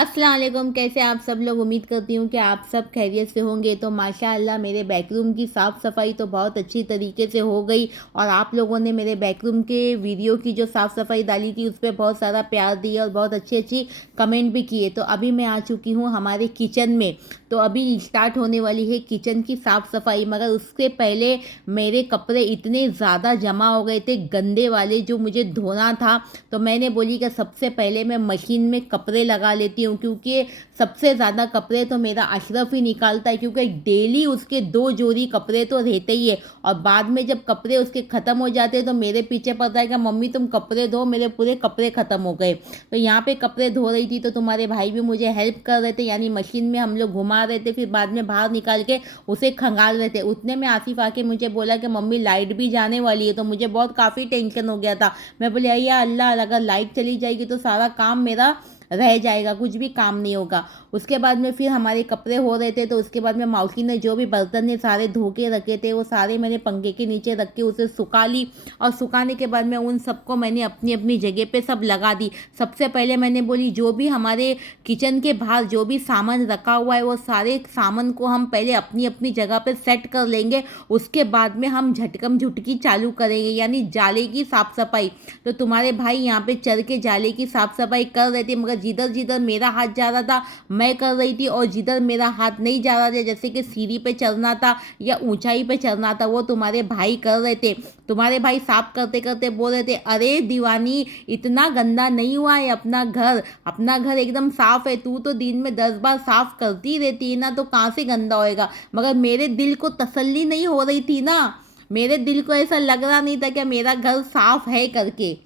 अस्सलाम वालेकुम। कैसे आप सब लोग? उम्मीद करती हूँ कि आप सब खैरियत से होंगे। तो माशाअल्लाह मेरे बैकरूम की साफ़ सफाई तो बहुत अच्छी तरीके से हो गई और आप लोगों ने मेरे बैकरूम के वीडियो की जो साफ़ सफाई डाली थी उस पर बहुत सारा प्यार दिया और बहुत अच्छी अच्छी कमेंट भी किए। तो अभी मैं आ चुकी हूँ हमारे किचन में। तो अभी स्टार्ट होने वाली है किचन की साफ़ सफाई, मगर उससे पहले मेरे कपड़े इतने ज़्यादा जमा हो गए थे गंदे वाले जो मुझे धोना था। तो मैंने बोली कि सबसे पहले मैं मशीन में कपड़े लगा लेती हूँ, क्योंकि सबसे ज़्यादा कपड़े तो मेरा अशरफ ही निकालता है, क्योंकि डेली उसके 2 जोड़ी कपड़े तो रहते ही है। और बाद में जब कपड़े उसके ख़त्म हो जाते हैं तो मेरे पीछे पड़ता है कि मम्मी तुम कपड़े धो, मेरे पूरे कपड़े ख़त्म हो गए। तो यहाँ पे कपड़े धो रही थी तो तुम्हारे भाई भी मुझे हेल्प कर रहे थे, यानी मशीन में हम लोग घुमा रहे थे, फिर बाद में बाहर निकाल के उसे खंगाल रहे थे। उतने में आसिफ आके मुझे बोला कि मम्मी लाइट भी जाने वाली है। तो मुझे बहुत काफ़ी टेंशन हो गया था। मैं बोली या अल्लाह, अगर लाइट चली जाएगी तो सारा काम मेरा रह जाएगा, कुछ भी काम नहीं होगा। उसके बाद में फिर हमारे कपड़े हो रहे थे तो उसके बाद में मौसी ने जो भी बर्तन ने सारे धो के रखे थे वो सारे मैंने पंखे के नीचे रख के उसे सुखा ली। और सुखाने के बाद में उन सबको मैंने अपनी अपनी जगह पे सब लगा दी। सबसे पहले मैंने बोली जो भी हमारे किचन के बाहर जो भी सामान रखा हुआ है वो सारे सामान को हम पहले अपनी अपनी जगह पे सेट कर लेंगे। उसके बाद में हम झटकम झुटकी चालू करेंगे, यानी जाले की साफ़ सफाई। तो तुम्हारे भाई यहाँ पे चल के जाले की साफ़ सफाई कर रहे थे, मगर जिधर जिधर मेरा हाथ जा रहा था मैं कर रही थी, और जिधर मेरा हाथ नहीं जा रहा था, जैसे कि सीढ़ी पे चढ़ना था या ऊंचाई पे चढ़ना था, वो तुम्हारे भाई कर रहे थे। तुम्हारे भाई साफ करते करते बोल रहे थे अरे दीवानी, इतना गंदा नहीं हुआ है अपना घर, अपना घर एकदम साफ है, तू तो दिन में 10 बार साफ करती रहती है ना, तो कहाँ से गंदा होएगा। मगर मेरे दिल को तसल्ली नहीं हो रही थी ना, मेरे दिल को ऐसा लग रहा नहीं था कि मेरा घर साफ है करके।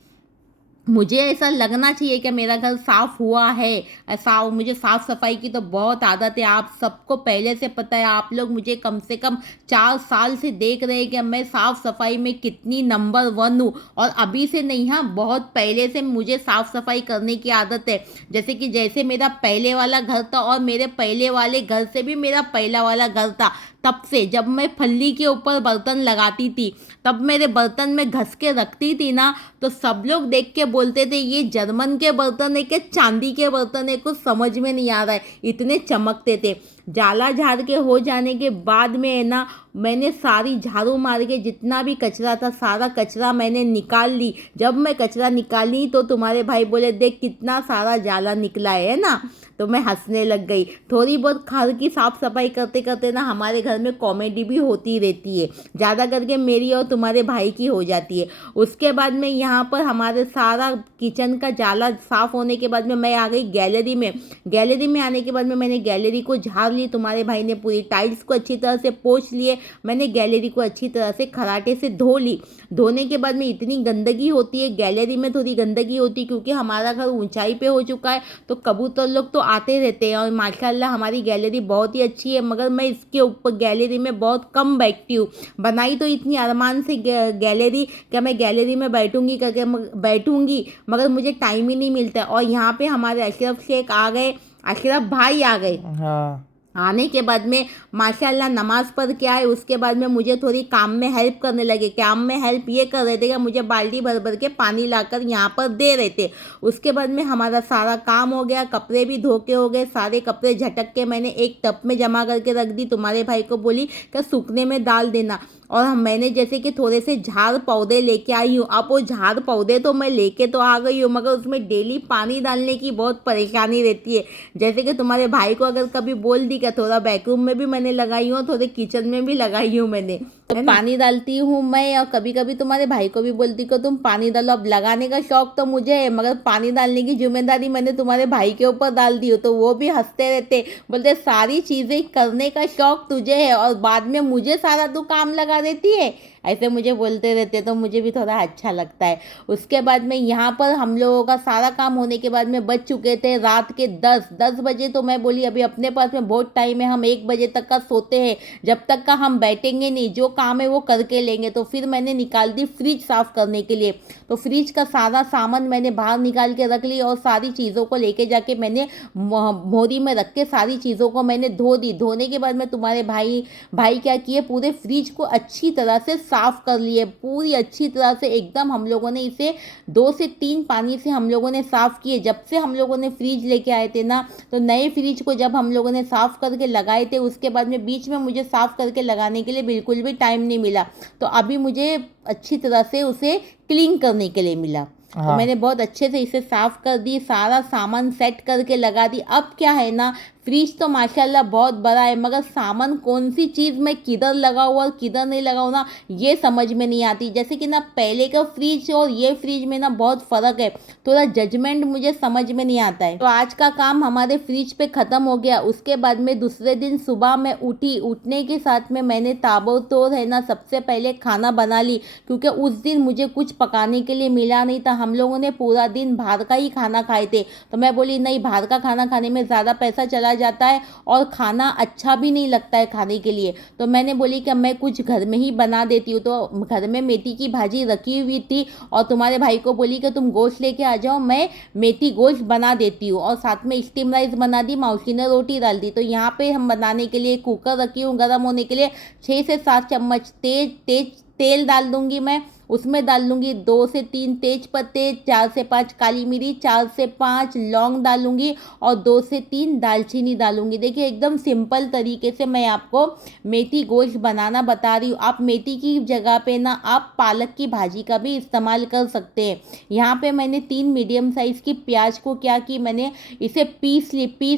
मुझे ऐसा लगना चाहिए कि मेरा घर साफ़ हुआ है। ऐसा मुझे साफ़ सफाई की तो बहुत आदत है, आप सबको पहले से पता है। आप लोग मुझे कम से कम 4 साल से देख रहे हैं कि मैं साफ़ सफाई में कितनी नंबर 1 हूँ। और अभी से नहीं, हाँ, बहुत पहले से मुझे साफ़ सफाई करने की आदत है। जैसे मेरा पहले वाला घर था और मेरे पहले वाले घर से भी मेरा पहला वाला घर था, तब से जब मैं फल्ली के ऊपर बर्तन लगाती थी, तब मेरे बर्तन में घस के रखती थी ना, तो सब लोग देख के बोलते थे ये जर्मन के बर्तन है कि चांदी के बर्तन है, कुछ समझ में नहीं आ रहा है, इतने चमकते थे। जाला झाड़ के हो जाने के बाद में है ना, मैंने सारी झाड़ू मार के जितना भी कचरा था सारा कचरा मैंने निकाल ली। जब मैं कचरा निकाली तो तुम्हारे भाई बोले देख कितना सारा जाला निकला है ना। तो मैं हंसने लग गई। थोड़ी बहुत घर की साफ़ सफाई करते करते ना हमारे घर में कॉमेडी भी होती रहती है, ज़्यादा करके मेरी और तुम्हारे भाई की हो जाती है। उसके बाद में यहाँ पर हमारे सारा किचन का जाला साफ़ होने के बाद में मैं आ गई गैलरी में। गैलरी में आने के बाद में मैंने गैलरी को झाड़ ली, तुम्हारे भाई ने पूरी टाइल्स को अच्छी तरह से पोंछ लिए, मैंने गैलरी को अच्छी तरह से खराटे से धो ली। धोने के बाद में इतनी गंदगी होती है गैलरी में, थोड़ी गंदगी होती है क्योंकि हमारा घर ऊंचाई पे हो चुका है, तो कबूतर लोग तो आते रहते हैं। और माशाल्लाह हमारी गैलरी बहुत ही अच्छी है, मगर मैं इसके ऊपर गैलरी में बहुत कम बैठती हूँ। बनाई तो इतनी अरमान से गैलरी कि मैं गैलरी में बैठूंगी करके बैठूंगी, मगर मुझे टाइम ही नहीं मिलता है। और यहाँ पे हमारे अशरफ शेख आ गए, अशरफ भाई आ गए। हाँ। आने के बाद में माशाल्लाह नमाज़ पढ़ के आए। उसके बाद में मुझे थोड़ी काम में हेल्प करने लगे। काम में हेल्प ये कर रहे थे कि मुझे बाल्टी भर भर के पानी लाकर यहाँ पर दे रहे थे। उसके बाद में हमारा सारा काम हो गया, कपड़े भी धो के हो गए। सारे कपड़े झटक के मैंने एक टब में जमा करके रख दी। तुम्हारे भाई को बोली कि सूखने में डाल देना। और मैंने जैसे कि थोड़े से झाड़ पौधे लेके आई हूँ। अब वो झाड़ पौधे तो मैं लेके तो आ गई हूँ, मगर उसमें डेली पानी डालने की बहुत परेशानी रहती है। जैसे कि तुम्हारे भाई को अगर कभी बोल दी कि थोड़ा बैकरूम में भी मैंने लगाई हूँ, थोड़े किचन में भी लगाई हूँ मैंने, तो पानी डालती हूँ मैं। और कभी कभी तुम्हारे भाई को भी बोलती कि तुम पानी डालो। अब लगाने का शौक तो मुझे है, मगर पानी डालने की जिम्मेदारी मैंने तुम्हारे भाई के ऊपर डाल दी हो। तो वो भी हंसते रहते, बोलते सारी चीज़ें करने का शौक तुझे है और बाद में मुझे सारा तू काम लगा देती है, ऐसे मुझे बोलते रहते। तो मुझे भी थोड़ा अच्छा लगता है। उसके बाद में यहाँ पर हम लोगों का सारा काम होने के बाद में बज चुके थे रात के 10 बजे। तो मैं बोली अभी अपने पास में बहुत टाइम है, हम 1 बजे तक का सोते हैं, जब तक का हम बैठेंगे नहीं, जो काम है वो करके लेंगे। तो फिर मैंने निकाल दी फ्रिज साफ़ करने के लिए। तो फ्रिज का सारा सामान मैंने बाहर निकाल के रख ली और सारी चीज़ों को लेके जाके मैंने मोरी में रख के सारी चीज़ों को मैंने धो दी। धोने के बाद में तुम्हारे भाई क्या किए, पूरे फ्रिज को अच्छी तरह से साफ़ कर लिए पूरी अच्छी तरह से एकदम। हम लोगों ने इसे 2 से 3 पानी से हम लोगों ने साफ़ किए। जब से हम लोगों ने फ्रिज लेके आए थे ना, तो नए फ्रिज को जब हम लोगों ने साफ़ करके लगाए थे, उसके बाद में बीच में मुझे साफ़ करके लगाने के लिए बिल्कुल भी टाइम नहीं मिला। तो अभी मुझे अच्छी तरह से उसे क्लीन करने के लिए मिला। तो हाँ। मैंने बहुत अच्छे से इसे साफ़ कर दी, सारा सामान सेट करके लगा दी। अब क्या है ना, फ्रिज तो माशाल्लाह बहुत बड़ा है, मगर सामान कौन सी चीज़ मैं किधर लगाऊँ और किधर नहीं लगाऊँ ना, ये समझ में नहीं आती। जैसे कि ना पहले का फ्रिज और ये फ्रिज में ना बहुत फ़र्क है, थोड़ा जजमेंट मुझे समझ में नहीं आता है। तो आज का काम हमारे फ्रिज पे ख़त्म हो गया। उसके बाद में दूसरे दिन सुबह मैं उठी, उठने के साथ में मैंने ताबड़तोड़ है ना सबसे पहले खाना बना ली, क्योंकि उस दिन मुझे कुछ पकाने के लिए मिला नहीं था। हम लोगों ने पूरा दिन बाहर का ही खाना खाए थे, तो मैं बोली नहीं, बाहर का खाना खाने में ज़्यादा पैसा चला जाता है और खाना अच्छा भी नहीं लगता है खाने के लिए। तो मैंने बोली कि मैं कुछ घर में ही बना देती हूँ। तो घर में मेथी की भाजी रखी हुई थी और तुम्हारे भाई को बोली कि तुम गोश्त लेके आ जाओ, मैं मेथी गोश्त बना देती हूँ। और साथ में स्टीम राइस बना दी, मौसी ने रोटी डाल दी। तो यहाँ पे हम बनाने के लिए कुकर रखी हूँ गर्म होने के लिए। 6 से 7 चम्मच तेल डाल दूंगी मैं। उसमें डाल लूँगी 2 से 3 तेज पत्ते, 4 से 5 काली मिरी, 4 से 5 लौंग डालूंगी और 2 से 3 दालचीनी डालूंगी। देखिए एकदम सिंपल तरीके से मैं आपको मेथी गोश्त बनाना बता रही हूँ। आप मेथी की जगह पे ना आप पालक की भाजी का भी इस्तेमाल कर सकते हैं। यहाँ पे मैंने 3 मीडियम साइज़ की प्याज को क्या की, मैंने इसे पीस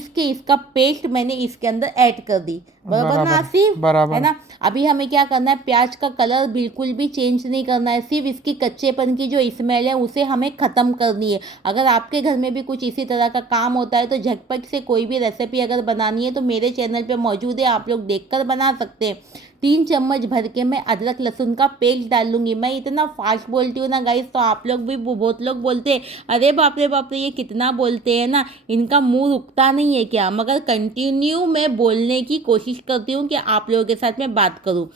के इसका पेस्ट मैंने इसके अंदर ऐड कर दी। बराबर ना बराबर। आसिफ, है बराबर। ना। अभी हमें क्या करना है, प्याज का कलर बिल्कुल भी चेंज नहीं करना है, सिर्फ इसकी कच्चेपन की जो स्मेल है उसे हमें ख़त्म करनी है। अगर आपके घर में भी कुछ इसी तरह का काम होता है तो झटपट से कोई भी रेसिपी अगर बनानी है तो मेरे चैनल पे मौजूद है, आप लोग देखकर बना सकते हैं। 3 चम्मच भर के मैं अदरक लहसुन का पेस्ट डाल लूँगी। मैं इतना फास्ट बोलती हूँ ना गाइस, तो आप लोग भी बहुत लोग बोलते हैं अरे बाप रे ये कितना बोलते हैं ना, इनका मुंह रुकता नहीं है क्या। मगर कंटिन्यू मैं बोलने की कोशिश करती हूँ कि आप लोगों के साथ मैं बात करूँ।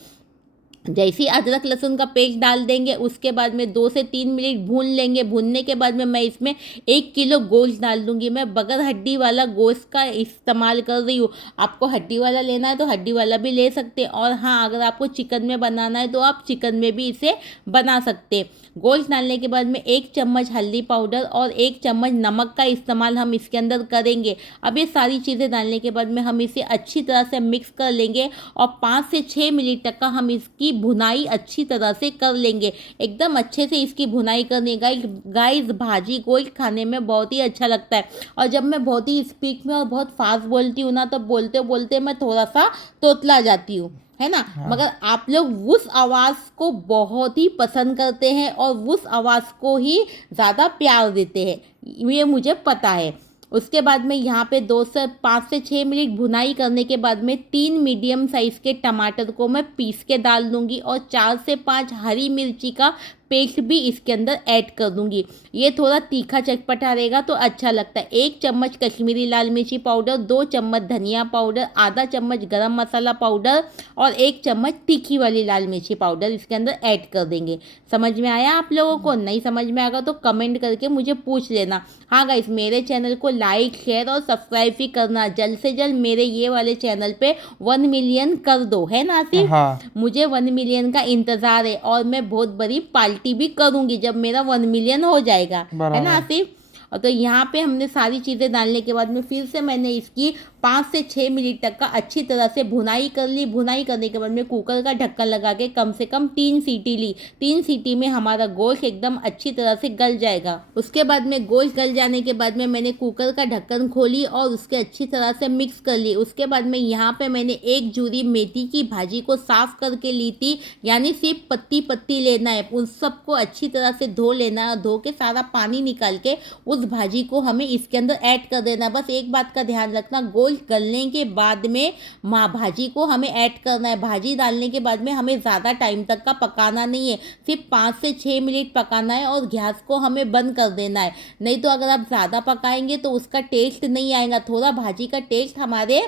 जैसे ही अदरक लहसुन का पेस्ट डाल देंगे, उसके बाद में 2 से 3 मिनट भून लेंगे। भूनने के बाद में मैं इसमें 1 किलो गोश्त डाल दूंगी। मैं बगैर हड्डी वाला गोश्त का इस्तेमाल कर रही हूँ। आपको हड्डी वाला लेना है तो हड्डी वाला भी ले सकते हैं, और हाँ अगर आपको चिकन में बनाना है तो आप चिकन में भी इसे बना सकते हैं। गोश्त डालने के बाद में 1 चम्मच हल्दी पाउडर और 1 चम्मच नमक का इस्तेमाल हम इसके अंदर करेंगे। अब ये सारी चीज़ें डालने के बाद में हम इसे अच्छी तरह से मिक्स कर लेंगे और 5 से 6 मिनट तक का हम इसकी भुनाई अच्छी तरह से कर लेंगे। एकदम अच्छे से इसकी भुनाई करने गाइस भाजी गोश्त खाने में बहुत ही अच्छा लगता है। और जब मैं बहुत ही स्पीड में और बहुत फास्ट बोलती हूँ ना, तो बोलते बोलते मैं थोड़ा सा तोतला जाती हूँ, है ना। हाँ। मगर आप लोग उस आवाज़ को बहुत ही पसंद करते हैं और उस आवाज़ को ही ज़्यादा प्यार देते हैं, ये मुझे पता है। उसके बाद में यहाँ पे 5 से 6 मिनट भुनाई करने के बाद में 3 मीडियम साइज़ के टमाटर को मैं पीस के डाल दूँगी और 4 से 5 हरी मिर्ची का पेस्ट भी इसके अंदर ऐड कर दूंगी। ये थोड़ा तीखा चटपटा रहेगा तो अच्छा लगता है। 1 चम्मच कश्मीरी लाल मिर्ची पाउडर, 2 चम्मच धनिया पाउडर, आधा चम्मच गरम मसाला पाउडर और 1 चम्मच तीखी वाली लाल मिर्ची पाउडर इसके अंदर ऐड कर देंगे। समझ में आया आप लोगों को? नहीं समझ में आएगा तो कमेंट करके मुझे पूछ लेना। हाँ गाइस, मेरे चैनल को लाइक शेयर और सब्सक्राइब भी करना। जल्द से जल्द मेरे ये वाले चैनल पे 1 मिलियन कर दो, है ना आसिफ। हाँ। मुझे 1 मिलियन का इंतज़ार है और मैं बहुत बड़ी पार्टी भी करूंगी जब मेरा 1 मिलियन हो जाएगा, है ना बराबर। आसिफ। और तो यहाँ पे हमने सारी चीज़ें डालने के बाद में फिर से मैंने इसकी 5 से 6 मिनट तक का अच्छी तरह से भुनाई कर ली। भुनाई करने के बाद में कुकर का ढक्कन लगा के कम से कम 3 सीटी ली। 3 सीटी में हमारा गोश्त एकदम अच्छी तरह से गल जाएगा। उसके बाद में गोश्त गल जाने के बाद में मैंने कुकर का ढक्कन खोली और उसके अच्छी तरह से मिक्स कर ली। उसके बाद में यहाँ पे मैंने 1 जूरी मेथी की भाजी को साफ करके ली थी, यानी सिर्फ पत्ती पत्ती लेना है। उन सबको अच्छी तरह से धो लेना है, धो के सारा पानी निकाल के उस भाजी को हमें इसके अंदर ऐड कर देना। बस एक बात का ध्यान रखना, गोश्त गलने के बाद में भाजी को हमें ऐड करना है। भाजी डालने के बाद में हमें ज़्यादा टाइम तक का पकाना नहीं है, सिर्फ 5 से 6 मिनट पकाना है और गैस को हमें बंद कर देना है। नहीं तो अगर आप ज़्यादा पकाएंगे तो उसका टेस्ट नहीं आएगा। थोड़ा भाजी का टेस्ट हमारे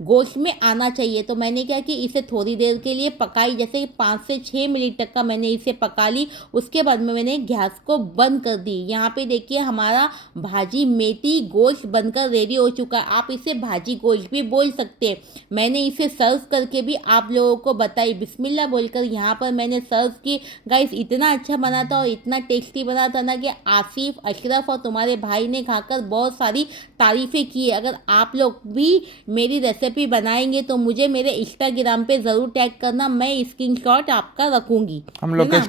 गोश्त में आना चाहिए। तो मैंने क्या कि इसे थोड़ी देर के लिए पकाई, जैसे 5 से 6 मिनट तक का मैंने इसे पका ली। उसके बाद में मैंने गैस को बंद कर दी। यहाँ पे देखिए हमारा भाजी मेथी गोश्त बनकर रेडी हो चुका है। आप इसे भाजी भाजी गोश्त भी बोल सकते हैं। मैंने इसे सर्व करके भी आप लोगों को बताई, बिस्मिल्लाह बोलकर यहाँ पर मैंने सर्व की। गाइस इतना अच्छा बना था और इतना टेस्टी बना था ना कि आसिफ, अशरफ और तुम्हारे भाई ने खाकर बहुत सारी तारीफ़ें की है। अगर आप लोग भी मेरी रेसिपी बनाएंगे तो मुझे मेरे इंस्टाग्राम पे ज़रूर टैग करना, मैं स्क्रीनशॉट आपका रखूँगी, हम है लोग के ना,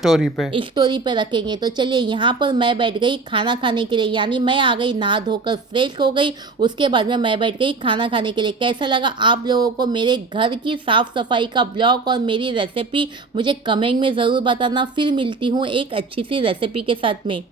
स्टोरी पे रखेंगे। तो चलिए यहाँ पर मैं बैठ गई खाना खाने के लिए, यानी मैं आ गई नहा धोकर फ्रेश हो गई, उसके बाद में मैं बैठ गई खाना खाने के लिए। कैसा लगा आप लोगों को मेरे घर की साफ़ सफाई का ब्लॉग और मेरी रेसिपी, मुझे कमेंट में ज़रूर बताना। फिर मिलती हूँ एक अच्छी सी रेसिपी के साथ में।